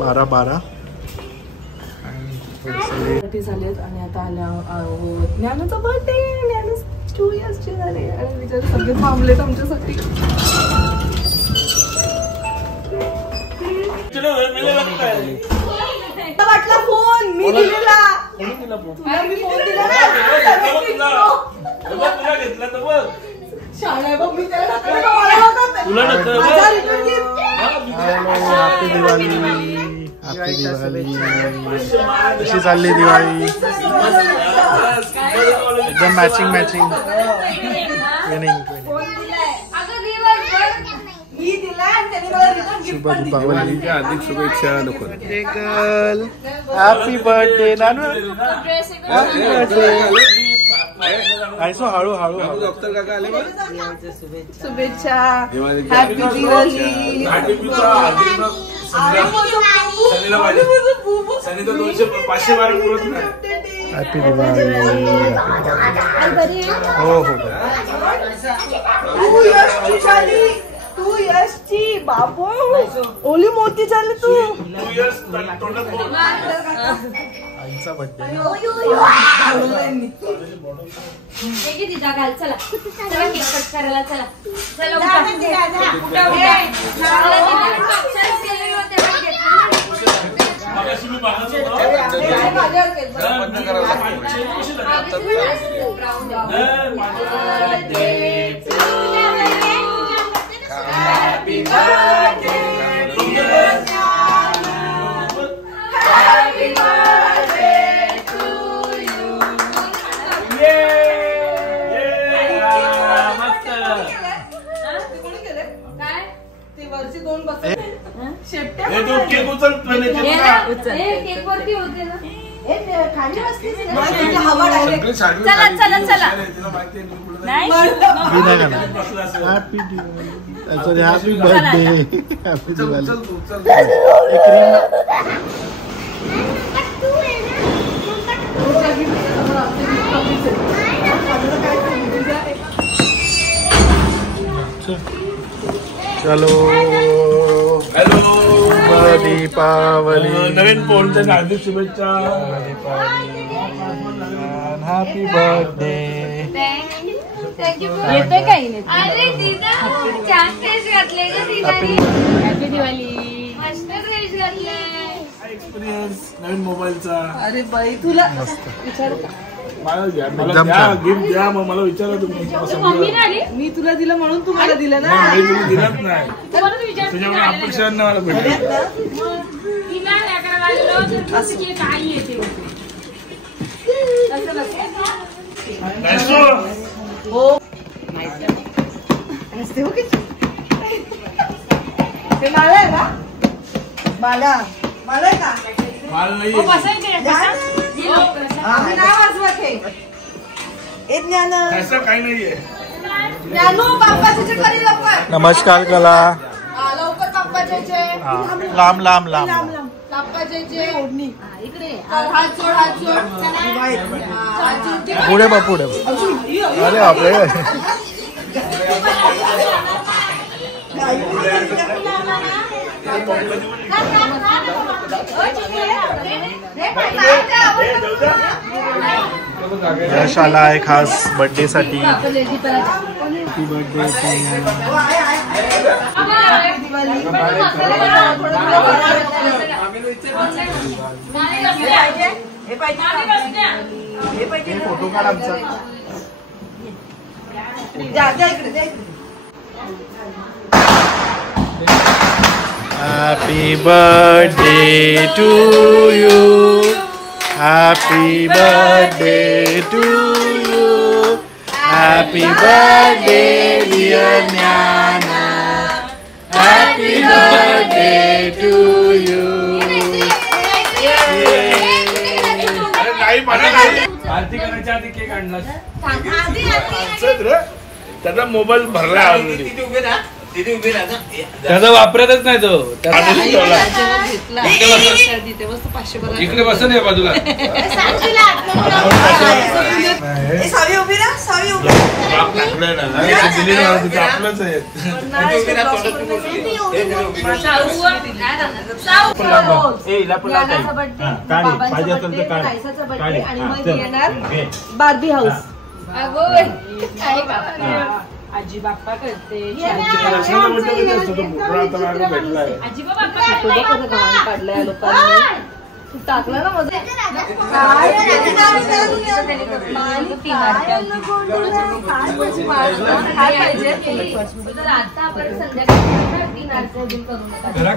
12:12 झालेत आणि आता आल्या आहोत ज्ञानूचा बर्थडे. ज्ञानू 2 इयर्सचे झाले आणि विचार सगळे थांबलेत आमच्यासाठी. वाटला फोन मी दिलेला. तुला मी फोन दिला ना. शाळा बघ मी त्याला हॅपी दिवाळी. कशी चालली दिवाळी? एकदम मॅचिंग मॅचिंग. शुभ दीपावली. हार्दिक शुभेच्छा. Happy birthday Nanu. Happy birthday. आयसो हळू हळू हळू. डॉक्टर काका आले बघ. शुभेच्छा. हॅपी दिवाळी. हॅपी दिवाळी. हो हो. तू यशची बाबू ओली मोठी झाली तू. आईचा बर्थडे. चला चला केक कट करायला. चला चला Happy birthday to you. Happy birthday to you. मस्त. काय ती वरची 2 बस शेपट्या. हे तू केक उचल. केक वरती होते ना. खाली बसली. हवा डायरेक्ट. चला चला चला. नाही happy Diwali. Happy birthday. Happy Diwali. चलो हॅलो. दीपावली. नवीन फोनच्या हार्दिक शुभेच्छा. Happy birthday. येतोय काही नाही. अरे दीदा छान ड्रेस घातले ग दीदानी. हॅपी दिवाळी. मस्त ड्रेस घातले. एक्सपिरियन्स नवीन मोबाईलचा. अरे बाई तुला विचार मला द्या. मला द्या गिफ्ट द्या. मग मला विचारा तुम्ही. मम्मी आली. मी तुला दिलं म्हणून तुम्हाला दिलं ना. मी तुला दिलाच नाही. तुझ्यामुळे अपेक्षा नाही मला भेटत. काय येते हो ते मला आहे का? मला मला आहे का? माल नाही. आम्ही नाही वाजवत हे. ए ज्ञान. असं काही नाहीये. ज्ञानू बाप्पाचे करी लवकर. नमस्कार कला. लवकर बाप्पाचे जय. लांब लांब लांब. बाप्पाचे जय. ओढणी इकडे. हात जोड हात जोड. पुढे बा पुढे. अरे बापरे. यश आला आहे खास बर्थडे साठी. Happy birthday. फोटो काढ आमचा. Happy birthday to you. Happy birthday to you. Happy birthday dear Jnana. Happy birthday to you. आरती करायच्या आधी केक आणला. त्याचा मोबाईल भरला ऑलरेडी. त्याचा वापरतच नाही तो. इकडे बस नाही बाजूला. सावी उभी राहा. सावी उभी. आपलंच आहे. आणि मग येणार बार्बी हाऊस. आजी बाप्पा करते काढलाय लोकांनी टाकलं ना मध्ये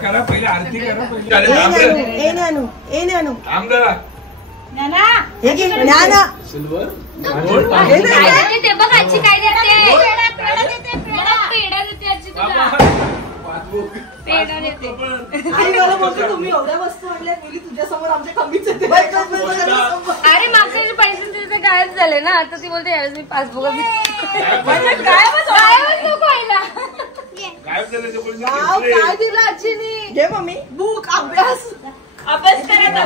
करा पहिले आरती करा. सिल्वर ते बघ आजी काय देते. पेढा देते आजी तुला. पेढा देते. तुम्ही एवढ्या वस्तू आणल्या तुझ्या समोर आमच्या कमीच येते. अरे मागच्या पैसे तिथे गायब झाले ना. आता ती बोलते यावेळेस मी पासबुक काय दिलं आजीनी. घे मम्मी बुक अभ्यास करायचा.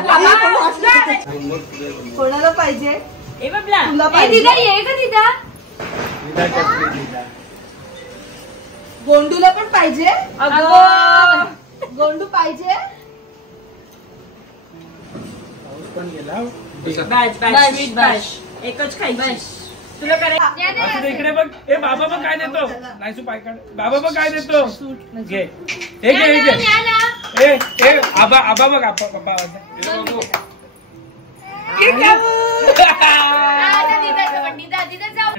कोणाला पाहिजे. तुला पाहिजे का गोंडूला पण पाहिजे. गोंडू पाहिजे. एकच खायची तुला करायचं. इकडे बघ. ए बाबा बघ काय देतो. नाही पाय काढ. बाबा बघ काय देतो. घे हे घे हे घे. आबा आबा बघ आबा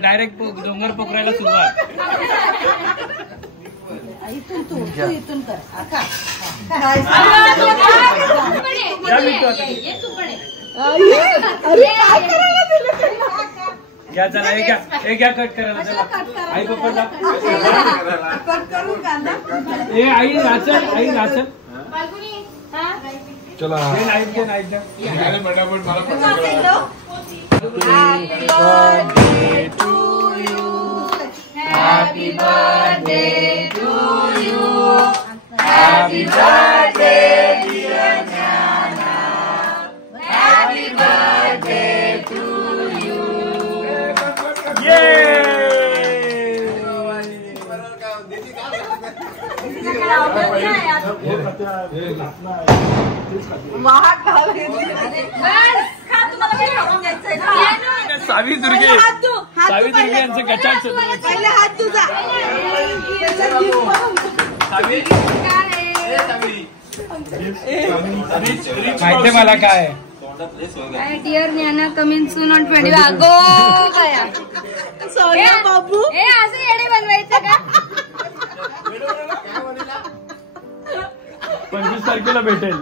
डायरेक्ट डोंगर पोखरायला सुरुवात. इथून कर. घ्या चला हे घ्या कट करायला. आई पप्पा ए आई नाचल. आई नाचल. चला नाईट घ्या नाईट घ्या. फटाफट मला Happy birthday to you. Happy birthday dear Nana. Happy birthday to you. सावी दुर्गे यांचं गचाट पहिले हात तुझा. माहितीये मला काय. डिअर ज्ञाना कमिंग सून ऑन 20. अगो काय बाबू हे असं येडे बनवायचं का. 25 तारखेला भेटेल.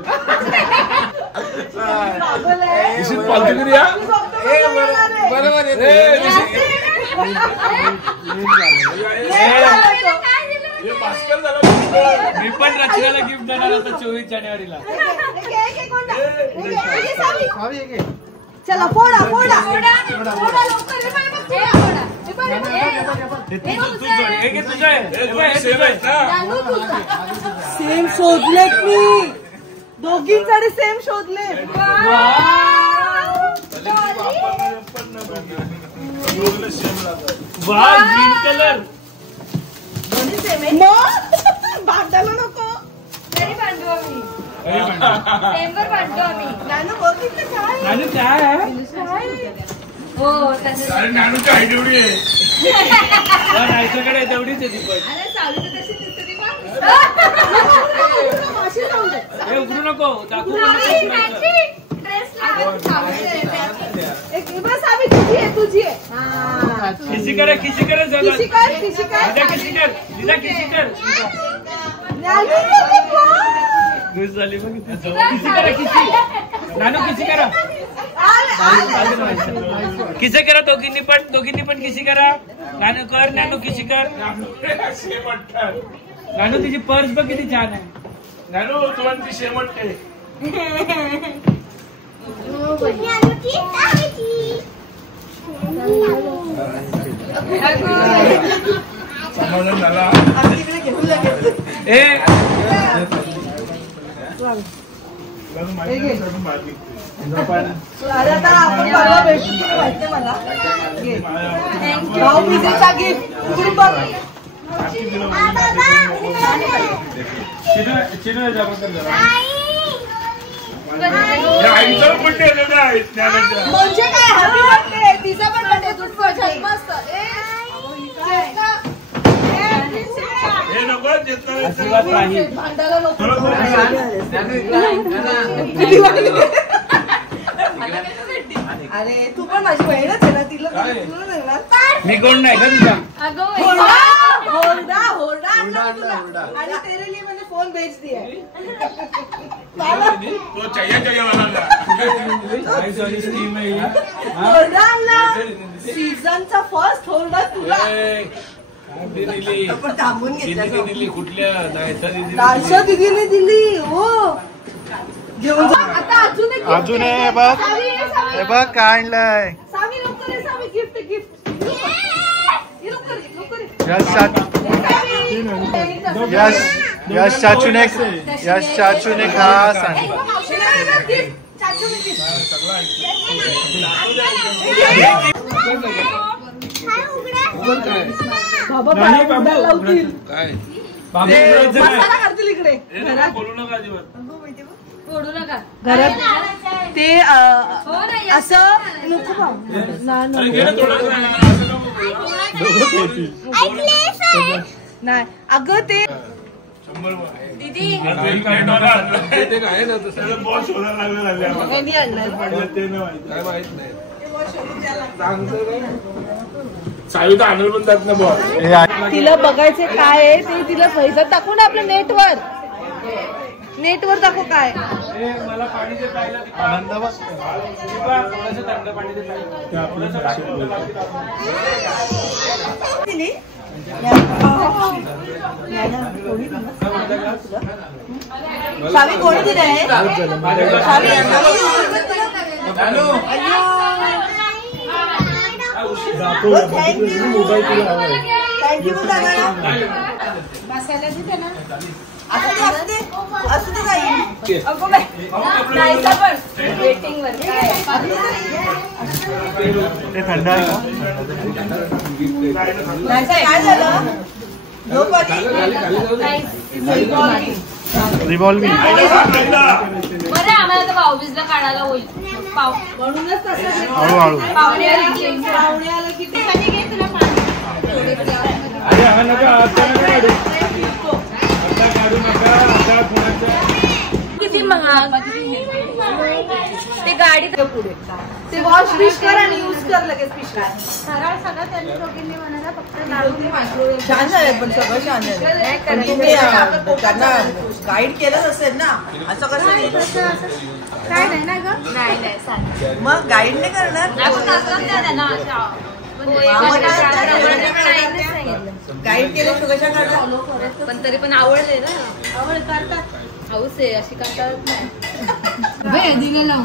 पालतू करूया. बरोबर मी पण रचनाला गिफ्ट देणार आता 24 जानेवारीला. चला फोडा फोडा. सेम शोधलेत मी. दोघींकडे सेम शोधले. वाह ग्रीन कलर. भांडायला नको. तरी भांडू आम्ही. सेमवर भांडतो आम्ही. नानू बघितलं काय. नानू काय आहे. हो तसं. नानूच्या हाईट एवढी आहे. नाहीच्याकडे तेवढीच आहे ती पण. अरे सावी तर तशी दिसते ती पण. हे उघडू नको. दाखवू सावी तुझी आहे तुझी आहे. किसी करे किसी कर किसी कर झाली बघ. किसी करा किसी. नानू किसी करा. किसी करा. दोघींनी पण किसी करा. नानू कर. नानू किसी कर. नानू तिची पर्स बघ किती छान आहे. नानू तुला ती शेमट आहे. समाधान झाला. आपण परवा भेटू माहिती मला. भाऊबीजेचा गिफ्ट उघडून बघ. म्हणजे काय हॅपी बर्थडे तिचा पण बर्थडे तू मस्त भांडायला नको. अरे तू पण माझी बहीणच आहे ना तिला मी कोण नाही का तुझा होरडा आणि तेरे लिए मैंने फोन भेज दिया सीझनचा फर्स्ट होरडा तुला पण थांबून घेतला दिदीने दिली हो घेऊन जा. आता अजून हे बघ हे बघ काय आणलंय. सामी लवकर ये सामी गिफ्ट गिफ्ट यश चाचूने खास आणि करतील इकडे घरात ते असं नको नाही अगं ते दीदी साविता आनंद पण जात ना बॉल. तिला बघायचे काय आहे ते तिला पैसा टाकू ना आपल्या नेटवर दाखव काय मला पाणी दे प्यायला. आनंद थोडंसं थंड पाणी दे सावी कोणी दिले थँक्यू मसाला दिले ना असू दे वेटिंग वर थंड आहे काय झालं रिव्हॉल्विंग बरं आम्हाला तर भाऊबीजला काढायला होईल म्हणूनच तसं हळूहळू पाहुणे आलं की ते घे तुला पाणी अरे हा नका आता काढू नका आता कुणाच्या किती महाग ते गाडी पुढे ते वॉश फिश कर आणि यूज कर लगेच पिशव्या सरळ सगळं त्यांनी दोघींनी म्हणाला फक्त छान झालं पण सगळं छान झालं तुम्ही त्यांना गाईड केलंच असेल ना असं कसं काय नाही ना ग नाही सांग मग गाईड नाही करणार गाईड केलं कशा करणार पण तरी पण आवडले ना आवड करतात हाऊस आहे अशी करतात नाही दिलेला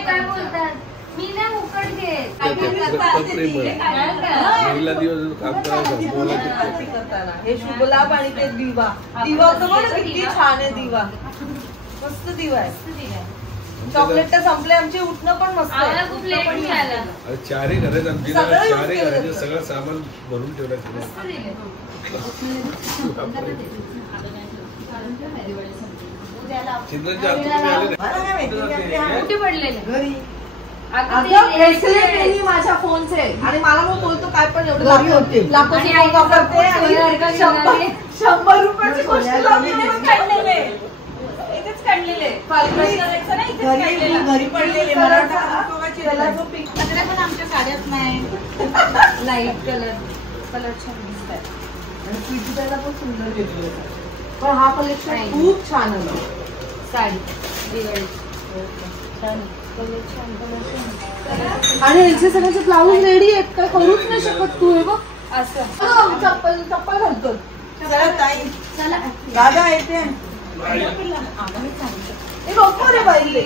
काय बोलतात मी नाही उकड घेत हे शुभलाभ आणि ते दिवा किती छान आहे दिवा मस्त दिवा आहे चॉकलेट तर संपले आमचे उठणं पण मस्त खूप लेट मिळालं चारही घरात आमची चारही घराचे सगळं सामान भरून ठेवलं कुठे पडलेले घरी माझ्या फोनचे आणि मला मग बोलतो काय पण एवढं लाखोची वापरते आणि 100 रुपयाची गोष्ट काढलेले घरी पडलेले त्याला जो पिक पण आमच्या साड्यात नाही लाईट कलर छान दिसतात आणि पिठी त्याला पण सुंदर घेतलं पण हा कलेक्शन खूप छान आलं साडी दिवाळी आणि यांचे सगळ्यांचे ब्लाऊज रेडी आहेत काय करूच नाही शकत तू हे बघ असं चप्पल घालतो चला दादा येते नको रे बाई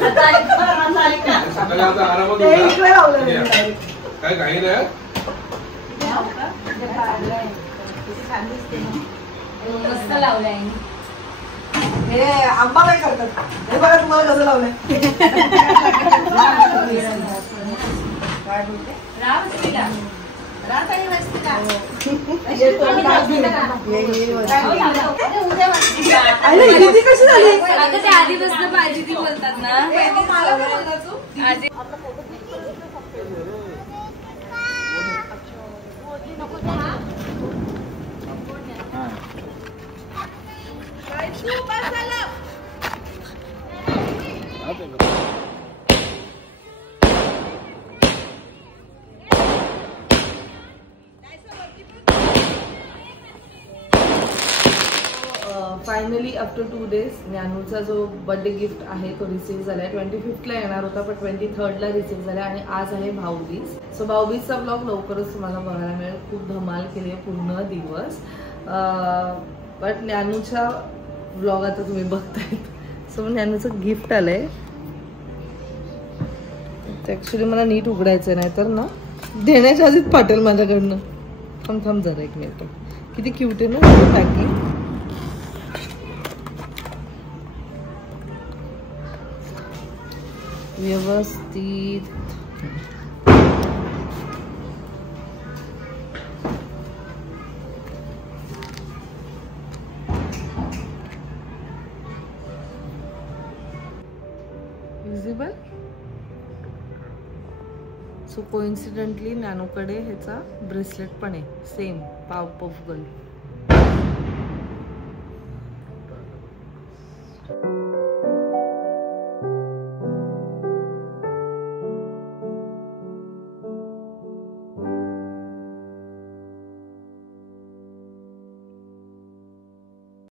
सकाळी आता आरामात ते इकडे लावलं उठा. काय काही नाही मस्त लावलाय. हे आंबा काय करतात हे बघा तुम्हाला कसं लावलंय. काय बोलते कशी झाली आता ते आधीपासून पाहिजे ती बोलतात ना. फायनली आफ्टर 2 days ज्ञानूचा जो बर्थडे गिफ्ट आहे तो रिसीव्ह झालाय. 25th येणार होता पण 23rd रिसीव्ह झाला आणि आज आहे भाऊबीज. सो भाऊबीजचा ब्लॉग लवकरच तुम्हाला बघायला मिळेल. खूप धमाल केली आहे पूर्ण दिवस. बट ज्ञानूच्या ब्लॉग आता तुम्ही बघतायत. सो ज्ञानूचं गिफ्ट आलंय. ऍक्च्युली मला नीट उघडायचं नाही तर ना देण्याच्या आधीच पाठेल माझ्याकडनं. थांब जरा एक मिनिट. किती क्यूट आहे ना टाकी. व्यवस्थित विजिबल. सो कोइन्सिडेंटली नॅनोकडे ह्याचा ब्रेसलेट पण आहे सेम पाव गर्ल.